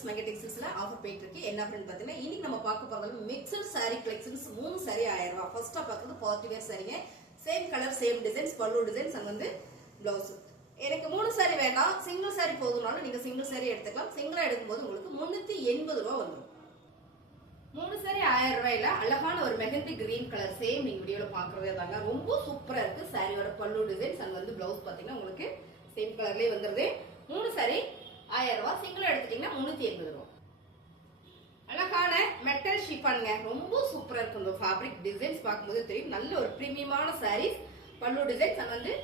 Viewers mega டெக்ஸ்டைல்ஸ்ல offer போயிட்டு இருக்கு. என்ன அப்படின்னு பாத்தீங்கன்னா இன்னைக்கு நம்ம பார்க்க போறது மிக்சட் saree கலெக்ஷன்ஸ் 3 saree 1000 ரூபாய். ஃபர்ஸ்டா பார்க்கிறது பார்ட்டி வேர் சாரீங்க. சேம் கலர் சேம் டிசைன்ஸ் பல்லு டிசைன்ஸ் அங்க வந்து ப்ளவுஸ். எனக்கு 3 saree வேண்டாம் சிங்கிள் saree போதும்னாலும் நீங்க சிங்கிள் saree எடுத்துக்கலாம். சிங்கிளா எடுக்கும்போது உங்களுக்கு 380 ரூபாய் வந்துடும். 3 saree 1000 ரூபாயில அழகான ஒரு மெஹந்தி கிரீன் கலர் சேம் நீங்க வீடியோல பாக்குறதே தாங்க. ரொம்ப சூப்பரா இருக்கு. சாரியோட பல்லு டிசைன்ஸ் அங்க வந்து ப்ளவுஸ் பாத்தீங்கன்னா உங்களுக்கு சேம் கலர்லயே வந்துருது. 3 saree 1000 ரூபாய். சிங்கிள் எடுத்துட்டீங்கன்னா 380 ரூபாய். அழகான மெட்டல் ஷிஃபானுங்க. ரொம்ப சூப்பரா இருக்கு. இந்த ஃபேப்ரிக் டிசைன்ஸ் பார்க்கும்போது தெரியும். நல்ல ஒரு பிரீமியமான சாரீஸ் பல்லு டிசைன்ஸ் அங்க வந்து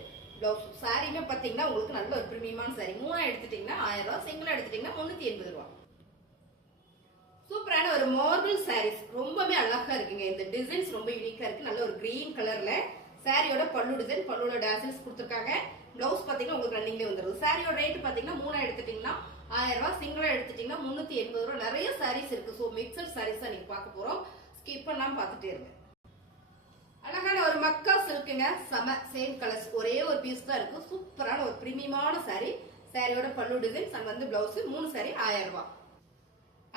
ப்ளவுஸ். சாரியுமே பாத்தீங்கன்னா உங்களுக்கு நல்ல ஒரு பிரீமியமான சாரி. 3 எடுத்துட்டீங்கன்னா 1000 ரூபாய். சிங்கிள் எடுத்துட்டீங்கன்னா 380 ரூபாய். சூப்பரான ஒரு மார்பிள் சாரீஸ் ரொம்பவே அழகா இருக்குங்க. இந்த டிசைன்ஸ் ரொம்ப யூனிக்கா இருக்கு. நல்ல ஒரு கிரீன் கலர்ல சாரியோட பல்லு டிசைன் பல்லுவோட டாசல்ஸ் கொடுத்துருக்காங்க. பிளவுஸ் பாத்தீங்கன்னா உங்களுக்கு ரன்னிங்லேயே வந்துருது. சாரியோட ரேட் பாத்தீங்கன்னா 3 எடுத்துட்டீங்கன்னா 1000 ரூபாய். சிங்கிளா எடுத்துட்டீங்கன்னா 380 ரூபாய். நிறைய சாரீஸ் இருக்கு. ஸோ மிக்சட் சாரீஸ் தான் நீங்க பார்க்க போறோம். ஸ்கிப் பண்ணாம பார்த்துட்டே இருங்க. அழகான ஒரு மக்கா சில்க்குங்க. செம சேம் கலர்ஸ் ஒரே ஒரு பீஸ் தான் இருக்கு. சூப்பரான ஒரு பிரீமியமான சாரி. சாரியோட பல்லு டிசைன்ஸ் அங்க வந்து பிளவுஸ். 3 saree 1000 ரூபாய்.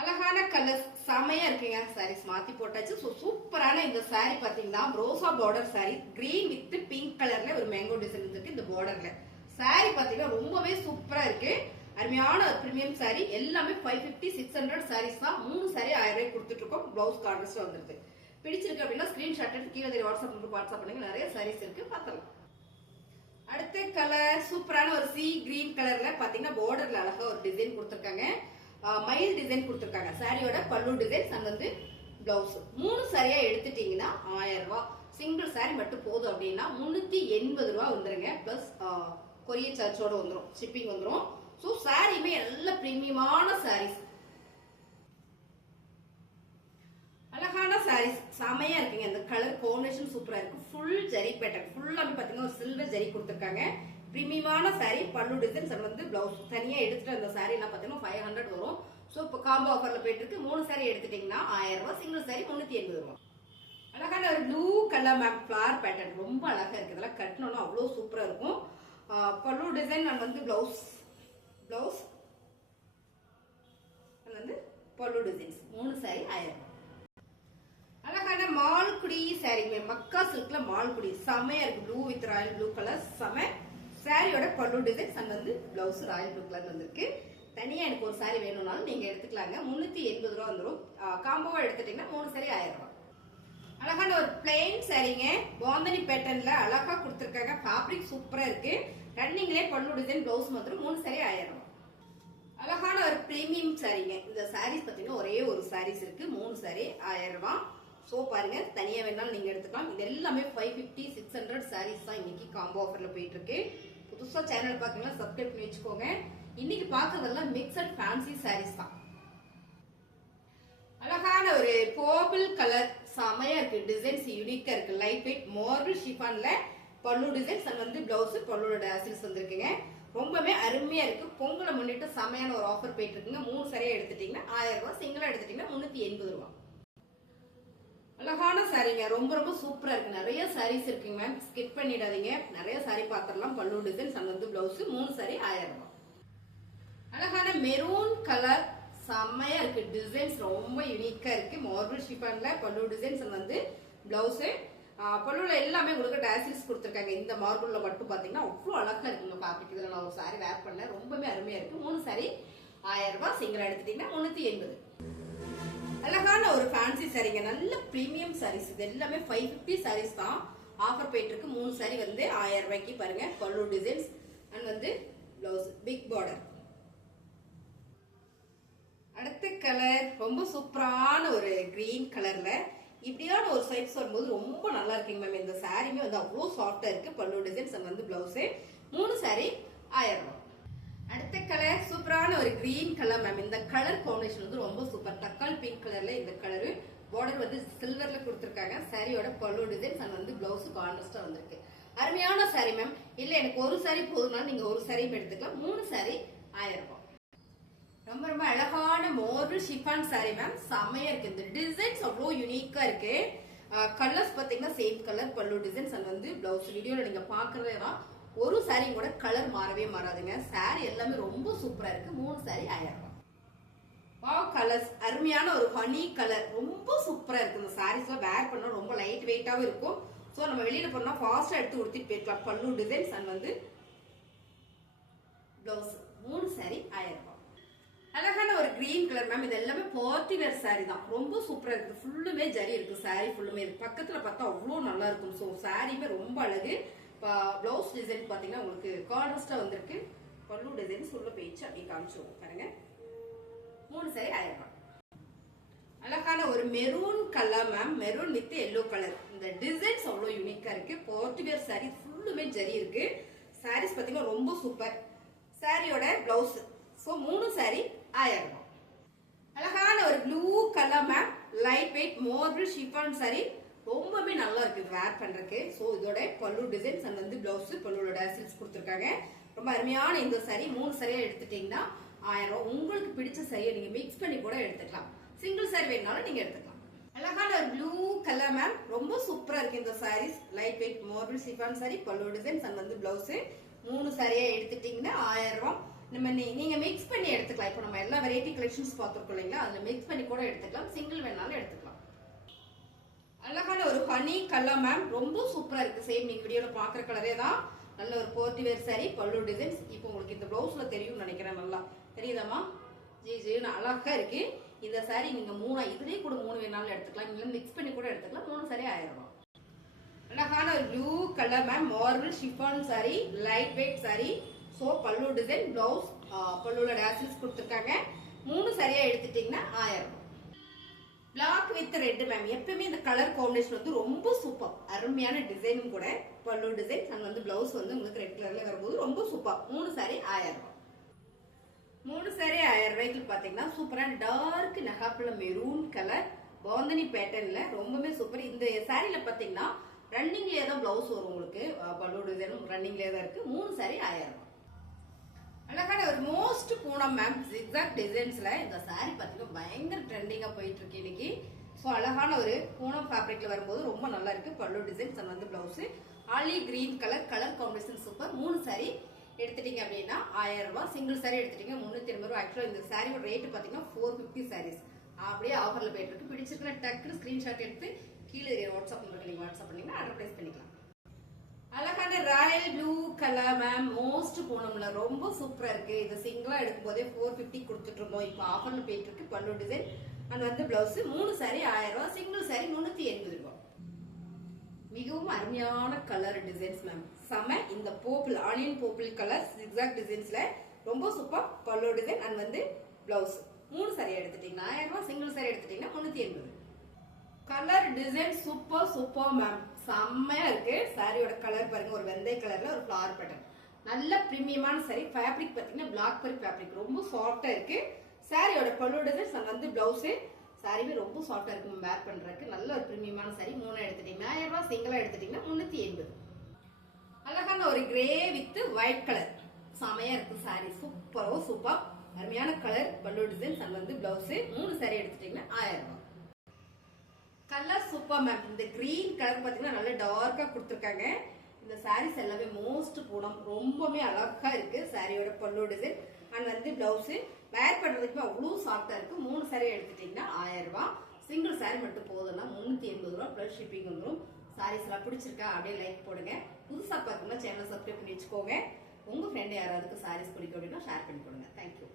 அழகான கலர்ஸ் செமையா இருக்குங்க. சாரீஸ் மாத்தி போட்டாச்சு. சூப்பரான இந்த சாரி பாத்தீங்கன்னா ரோசா border sari green with pink கலர்ல ஒரு மேங்கோ டிசைன் இருக்கு. இந்த பார்டர்ல சாரி பாத்தீங்கன்னா ரொம்பவே சூப்பரா இருக்கு. அருமையான ஒரு பிரீமியம் சாரி. எல்லாமே 550 600 சாரீஸ் தான். 3 saree 1000 ரூபாய் கொடுத்துட்டு இருக்கோம். பிளவுஸ் கார்டர்ஸ் வந்துருது. பிடிச்சிருக்கு அப்படின்னா ஸ்கிரீன்ஷாட் எடுத்து கீழே தெரிய வாட்ஸ்அப் நம்பருக்கு வாட்ஸ்அப் பண்ணுங்க. நிறைய சாரீஸ் இருக்கு பார்த்தலாம். அடுத்த கலர் சூப்பரான ஒரு சி கிரீன் கலர்ல பாத்தீங்கன்னா பார்டர்ல அழகா ஒரு டிசைன் கொடுத்துருக்காங்க. மயில் டிசைன் கொடுத்துருக்காங்க. சாரியோட பல்லு டிசைன் அங்க வந்து பிளவுஸ். 3 சாரியா எடுத்துட்டீங்கன்னா 1000 ரூபாய். சிங்கிள் சாரி மட்டும் போதும் அப்படின்னா 380 ரூபாய் வந்துருங்க. பிளஸ் கொரியர் சார்ஜோட வந்துடும். ஷிப்பிங் வந்துடும். ஸோ சாரியுமே நல்ல பிரீமியமான சாரீஸ். அழகான சாரீஸ் செமையா இருக்குங்க. இந்த கலர் காம்பினேஷன் சூப்பரா இருக்கு. ஃபுல் ஜரி பேட்டர்ன் ஃபுல்லாமே பாத்தீங்கன்னா ஒரு சில்வர் ஜரி கொடுத்துருக்காங்க. பிரீமியமான சாரி பல்லு டிசைன்ஸ் வந்து பிளவுஸ். தனியா எடுத்துட்டு அந்த சாரி எல்லாம் பாத்தீங்கன்னா 500 வரும். சோ இப்போ காம்போ ஆஃபர்ல போயிட்டு இருக்கு. 3 saree எடுத்துட்டீங்கன்னா 1000 ரூபாய். சிங்கிள் saree 380 ரூபாய். அழகான ஒரு blue colour ma'am flower pattern ரொம்ப அழகா இருக்கு. இதெல்லாம் கட்டணும்னா அவ்வளவு சூப்பரா இருக்கும். பல்லு டிசைன் வந்து பிளவுஸ் பிளவுஸ் வந்து பல்லு டிசைன்ஸ். 3 saree 1000 ரூபாய். அழகான மால்குடி சாரி மக்கா சில்க்ல மால்குடி செமையா இருக்கு. Blue with Royal blue colour செம. சாரியோட பல்லு டிசைன்ஸ் அங்க வந்து பிளவுஸ் ராயல் ப்ளூ கலர் வந்திருக்கு. தனியா எனக்கு ஒரு சாரி வேணும்னாலும் நீங்க எடுத்துக்கலாங்க. 380 ரூபாய் வந்துடும். காம்போவா எடுத்துட்டீங்கன்னா 3 saree 1000 ரூபாய். அழகான ஒரு பிளெயின் சாரிங்க. பாந்தனி பேட்டர்ன்ல அழகா கொடுத்துருக்காங்க. ஃபேப்ரிக் சூப்பரா இருக்கு. ரன்னிங்லேயே பல்லு டிசைன் பிளவுஸ் வந்துடும். 3 saree 1000 ரூபாய். அழகான ஒரு பிரீமியம் சாரிங்க. இந்த சாரீஸ் பாத்தீங்கன்னா ஒரே ஒரு சாரீஸ் இருக்கு. 3 saree 1000 ரூபாய். சோ பாருங்க தனியா வேணாலும் நீங்க எடுத்துக்கலாம். இது எல்லாமே 550 600 சாரீஸ் தான் இன்னைக்கு காம்போ ஆஃபர்ல போயிட்டு இருக்கு. புதுசா சேனல் பாத்தீங்கன்னா சப்ஸ்கிரைப் பண்ணி வச்சுக்கோங்க. இன்னைக்கு பாக்குறதெல்லாம் மிக்சட் ஃபேன்சி சாரீஸ் தான். அழகான ஒரு பர்பிள் கலர் செமையா இருக்கு. டிசைன்ஸ் யூனிக்கா இருக்கு. லைட் வெயிட் மார்பிள் ஷிஃபான்ல பல்லு டிசைன்ஸ் அங்க வந்து பிளவுஸ் பல்லோட டாசல்ஸ் வந்திருக்குங்க. ரொம்பவே அருமையா இருக்கு. பொங்கலை முன்னிட்டு செமையான ஒரு ஆஃபர் போயிட்டு இருக்குங்க. 3 saree எடுத்துட்டீங்கன்னா 1000 ரூபாய். சிங்கிளா எடுத்துட்டீங்கன்னா 380 ரூபாய். அழகான சாரீங்க. ரொம்ப ரொம்ப சூப்பரா இருக்கு. நிறைய சாரீஸ் இருக்குங்க மேம். ஸ்கிப் பண்ணிடாதீங்க. நிறைய சாரி பாத்திரலாம். பல்லு டிசைன்ஸ் அங்க வந்து பிளவுஸ். 3 saree 1000 ரூபாய். அழகான மெரூன் கலர் செம்மையா இருக்கு. டிசைன்ஸ் ரொம்ப யூனிக்கா இருக்கு. மார்பிள் ஷிஃபான்ல பல்லு டிசைன்ஸ் வந்து பிளவுஸ். பல்லுல எல்லாமே உங்களுக்கு டாசில்ஸ் கொடுத்துருக்காங்க. இந்த மார்பிள்ல மட்டும் பாத்தீங்கன்னா அவ்வளவு அழகா இருக்குங்க. ஃபேப்ரிக் இதுல நான் ஒரு சாரி வேர் பண்ணேன். ரொம்பவே அருமையா இருக்கு. 3 saree 1000 ரூபாய். சிங்கிளா எடுத்துட்டீங்கன்னா 380. அழகான ஒரு ஃபேன்சி சாரிங்க. நல்ல பிரீமியம் சாரீஸ். இது எல்லாமே 550 சாரீஸ் தான். ஆஃபர் போயிட்டு இருக்கு. 3 saree வந்து 1000 ரூபாய்க்கு பாருங்க. பல்லு டிசைன்ஸ் அண்ட் வந்து பிளவுஸ் பிக் பார்டர். அடுத்த கலர் ரொம்ப சூப்பரான ஒரு கிரீன் கலர்ல இப்படியான ஒரு சைப்ஸ் வரும்போது ரொம்ப நல்லா இருக்குங்க மேம். இந்த சாரியுமே வந்து அவ்வளவு சாஃப்டா இருக்கு. பல்லு டிசைன்ஸ் அண்ட் வந்து பிளவுஸ். 3 saree 1000 ரூபாய். அடுத்த கலர் சூப்பரான ஒரு கிரீன் கலர் மேம். இந்த கலர் காம்பினேஷன் வந்து ரொம்ப சூப்பர். தக்காளி பிங்க் கலர்ல இந்த கலரு பார்டர் வந்து சில்வர்ல கொடுத்துருக்காங்க. சாரியோட பல்லு டிசைன்ஸ் அண்ட் வந்து பிளவுஸ் கான்ட்ராஸ்டா வந்திருக்கு. அருமையான சாரி மேம். இல்ல எனக்கு ஒரு சாரி போதும்னாலும் நீங்க ஒரு சாரியும் எடுத்துக்கலாம். 3 saree 1000 ரூபாய். ரொம்ப ரொம்ப அழகான மார்பிள் ஷிஃபான் சாரி மேம். செம்மையா இருக்கு. இந்த டிசைன்ஸ் அவ்வளோ யூனிக்கா இருக்கு. கலர்ஸ் பாத்தீங்கன்னா சேம் கலர் பல்லு டிசைன்ஸ் அண்ட் வந்து பிளவுஸ். வீடியோல நீங்க பாக்குறதே தான். ஒரு சாரி கூட கலர் மாறவே மாறாதுங்க. சாரி எல்லாமே ரொம்ப சூப்பரா இருக்கு. 3 saree 1000 ரூபாய். வாவ் கலர்ஸ் அருமையான ஒரு ஹனி கலர் ரொம்ப சூப்பரா இருக்கு. இந்த சாரீஸ்லாம் வேர் பண்ணா ரொம்ப லைட் வெயிட்டாவும் இருக்கும். சோ நம்ம வெளியில போனா ஃபாஸ்டா எடுத்து உடுத்திட்டு போயிடலாம். பல்லு டிசைன்ஸ் அண்ட் வந்து பிளவுஸ் 3 saree 1000 ரூபாய். அழகான ஒரு கிரீன் கலர் மேம். இது எல்லாமே பார்ட்டி வேர் saree தான். ரொம்ப சூப்பரா இருக்கு. ஃபுல்லுமே ஜரி இருக்கு. saree ஃபுல்லுமே இருக்கு. பக்கத்துல பார்த்தா அவ்வளோ நல்லா இருக்கும். ஸோ சாரியுமே ரொம்ப அழகு. பிளவுஸ் டிசைன் பாத்தீங்கன்னா உங்களுக்கு கான்ட்ராஸ்டா வந்திருக்கு. பல்லு டிசைன்ஸ் உள்ள போயிடுச்சு அப்படி காமிச்சிருவோம் பாருங்க. 3 saree 1000 ரூபாய். அழகான ஒரு maroon colour ma'am. Maroon with yellow colour. இந்த டிசைன்ஸ் அவ்வளோ யூனிக்கா இருக்கு. பார்ட்டி வேர் saree ஃபுல்லுமே ஜரி இருக்கு. சாரீஸ் பாத்தீங்கன்னா ரொம்ப சூப்பர். சாரியோட பிளவுஸ். சோ 3 saree 1000 ரூபாய். அழகான ஒரு blue colour ma'am. Light weight marble chiffon saree. ரொம்பவே நல்லா இருக்கு வேர் பண்றதுக்கு. சோ இதோட பல்லு டிசைன்ஸ் அண்ட் வந்து பிளவுஸ் பல்லுவோட டேசில்ஸ் கொடுத்துருக்காங்க. ரொம்ப அருமையான இந்த saree 3 saree எடுத்துட்டீங்கன்னா 1000 ரூபாய். உங்களுக்கு பிடிச்ச saree நீங்க மிக்ஸ் பண்ணி கூட எடுத்துக்கலாம். சிங்கிள் saree வேணாலும் நீங்க எடுத்துக்கலாம். அழகான ஒரு ப்ளூ கலர் மேம். ரொம்ப சூப்பரா இருக்கு இந்த sarees. Light weight marble chiffon saree பல்லு டிசைன்ஸ் அண்ட் வந்து பிளவுஸ் 3 saree எடுத்துட்டீங்கன்னா 1000 ரூபாய். நம்ம நீங்க மிக்ஸ் பண்ணி எடுத்துக்கலாம். இப்போ நம்ம எல்லா வெரைட்டி கலெக்ஷன்ஸ் பார்த்துருக்கோம் இல்லைங்களா, அதுல மிக்ஸ் பண்ணி கூட எடுத்துக்கலாம். சிங்கிள் வேணாலும் எடுத்துக்கலாம். அழகான ஒரு ஹனி கலர் மேம். ரொம்ப சூப்பரா இருக்கு. சேம் நீங்க வீடியோல பாக்குற கலரே தான். நல்ல ஒரு பார்ட்டி வேர் saree பல்லு டிசைன்ஸ். இப்போ உங்களுக்கு இந்த பிளவுஸ்ல தெரியும் நினைக்கிறேன். நல்லா தெரியுதாமா? ஜின்னு அழகா இருக்கு. இந்த saree நீங்க 3 இதுலயே கூட 3 வேணாலும் எடுத்துக்கலாம். இல்ல மிக்ஸ் பண்ணி கூட எடுத்துக்கலாம். 3 saree 1000 ரூபாய். அழகான ஒரு blue colour ma'am. Marble chiffon saree light weight saree. So pallu design blouse பல்லுல டேசில்ஸ் கொடுத்துருக்காங்க. 3 சரியா எடுத்துட்டீங்கன்னா 1000 ரூபாய். Black with red ma'am. எப்பவுமே இந்த கலர் காம்பினேஷன் வந்து ரொம்ப சூப்பர். அருமையான டிசைனும் கூட. பல்லு டிசைன் அண்ட் வந்து பிளவுஸ் வந்து உங்களுக்கு ரெட் கலர்ல வரும்போது ரொம்ப சூப்பர். 3 saree 1000 ரூபாய். 3 saree 1000 ரூபாய்க்கு பாத்தீங்கன்னா சூப்பரான டார்க் நகாப்புல மெரூன் கலர் பாந்தனி பேட்டர்ன்ல ரொம்பவே சூப்பர். இந்த சாரில பாத்தீங்கன்னா ரன்னிங்லயே தான் பிளவுஸ் வரும் உங்களுக்கு. பல்லு டிசைனும் ரன்னிங்லயே தான் இருக்கு. 3 saree 1000 ரூபாய். அழகான ஒரு மோஸ்ட் பூனம் மேம். ஜிக்ஸாக் டிசைன்ஸ்ல இந்த saree பாத்தீங்கன்னா பயங்கர ட்ரெண்டிங்கா போயிட்டு இருக்கு இன்னைக்கு. சோ அழகான ஒரு பூனம் ஃபேப்ரிக்ல வரும்போது ரொம்ப நல்லா இருக்கு. பல்லு டிசைன்ஸ் அண்ட் வந்து பிளவுஸ் ஆலி green colour combination super. 3 saree எடுத்துட்டீங்க அப்படின்னா 1000 ரூபாய். சிங்கிள் saree எடுத்துட்டீங்க 380 ரூபாய். ஆக்சுவலா இந்த சாரியோட ரேட் பாத்தீங்கன்னா 450 sarees. அப்படியே ஆஃபர்ல போயிட்டு இருக்கு. பிடிச்சிருக்கிற டக்குனு ஸ்கிரீன்ஷாட் எடுத்து கீழே வாட்ஸ்அப் நம்பருக்கு நீங்க வாட்ஸ்அப் பண்ணீங்கன்னா ஆர்டர் பிளேஸ் பண்ணிக்கலாம். அழகான royal blue colour ma'am. Most பூனம்ல ரொம்ப சூப்பரா இருக்கு. இது சிங்கிளா எடுக்கும் போதே 450 கொடுத்துட்டு இருந்தோம். இப்போ ஆஃபர்ல போயிட்டு இருக்கு. பல்லு டிசைன் அண்ட் வந்து பிளவுஸ் 3 saree 1000 ரூபாய். சிங்கிள் saree 380 ரூபாய். மிகவும் அருமையான கலர் டிசைன்ஸ் மேம். செம. இந்த போப்பிள் ஆனியன் போப்பிள் கலர் ஜிக்ஸாக் டிசைன்ஸ்ல ரொம்ப சூப்பர். பல்லு டிசைன் அண்ட் வந்து பிளவுஸ் 3 saree எடுத்துட்டீங்கன்னா 1000 ரூபாய். சிங்கிள் saree எடுத்துட்டீங்கன்னா 380. Colour design super super ma'am. செம்மையா இருக்கு. சாரியோட கலர் பாருங்க. ஒரு வெந்தய கலர்ல ஒரு ஃபிளவர் பேட்டர்ன். நல்ல பிரீமியமான saree. ஃபேப்ரிக் பாத்தீங்கன்னா பிளாக் பெரி ஃபேப்ரிக். ரொம்ப சாஃப்டா இருக்கு. சாரியோட பல்லு டிசைன் வந்து பிளவுஸ் சாரியுமே ரொம்ப சாஃப்டா இருக்கு வேர் பண்றதுக்கு. நல்ல ஒரு பிரீமியமான saree. 3 எடுத்துட்டீங்கன்னா 1000 ரூபாய். சிங்கிளா எடுத்துட்டீங்கன்னா 380. அழகான ஒரு கிரே வித் ஒயிட் கலர். செமையா இருக்கு saree. சூப்பரோ சூப்பர். அருமையான கலர் பல்லு டிசைன் அண்ட் வந்து பிளவுஸ் 3 saree எடுத்துட்டீங்கன்னா 1000 ரூபாய். Colour super ma'am. இந்த கிரீன் கலர் பாத்தீங்கன்னா நல்ல டார்க்கா கொடுத்துருக்காங்க. இந்த சாரீஸ் எல்லாமே மோஸ்ட் பூனம். ரொம்பவே அழகா இருக்கு. சாரியோட பல்லு டிசைன் அண்ட் வந்து பிளவுஸ் வேர் பண்றதுக்கு அவ்வளவு சாஃப்டா இருக்கு. 3 saree எடுத்துட்டீங்கன்னா 1000 ரூபாய். சிங்கிள் saree மட்டும் போதும்னா 380 ரூபாய் பிளஸ் ஷிப்பிங் வந்துடும். சாரீஸ் எல்லாம் பிடிச்சிருக்கா அப்படியே லைக் போடுங்க. புதுசா பாத்தீங்கன்னா சேனல் சப்ஸ்கிரைப் பண்ணி வச்சுக்கோங்க. உங்க ஃப்ரெண்ட் யாராவது சாரீஸ் பிடிக்கும் அப்படின்னா ஷேர் பண்ணி கொடுங்க. தேங்க்யூ.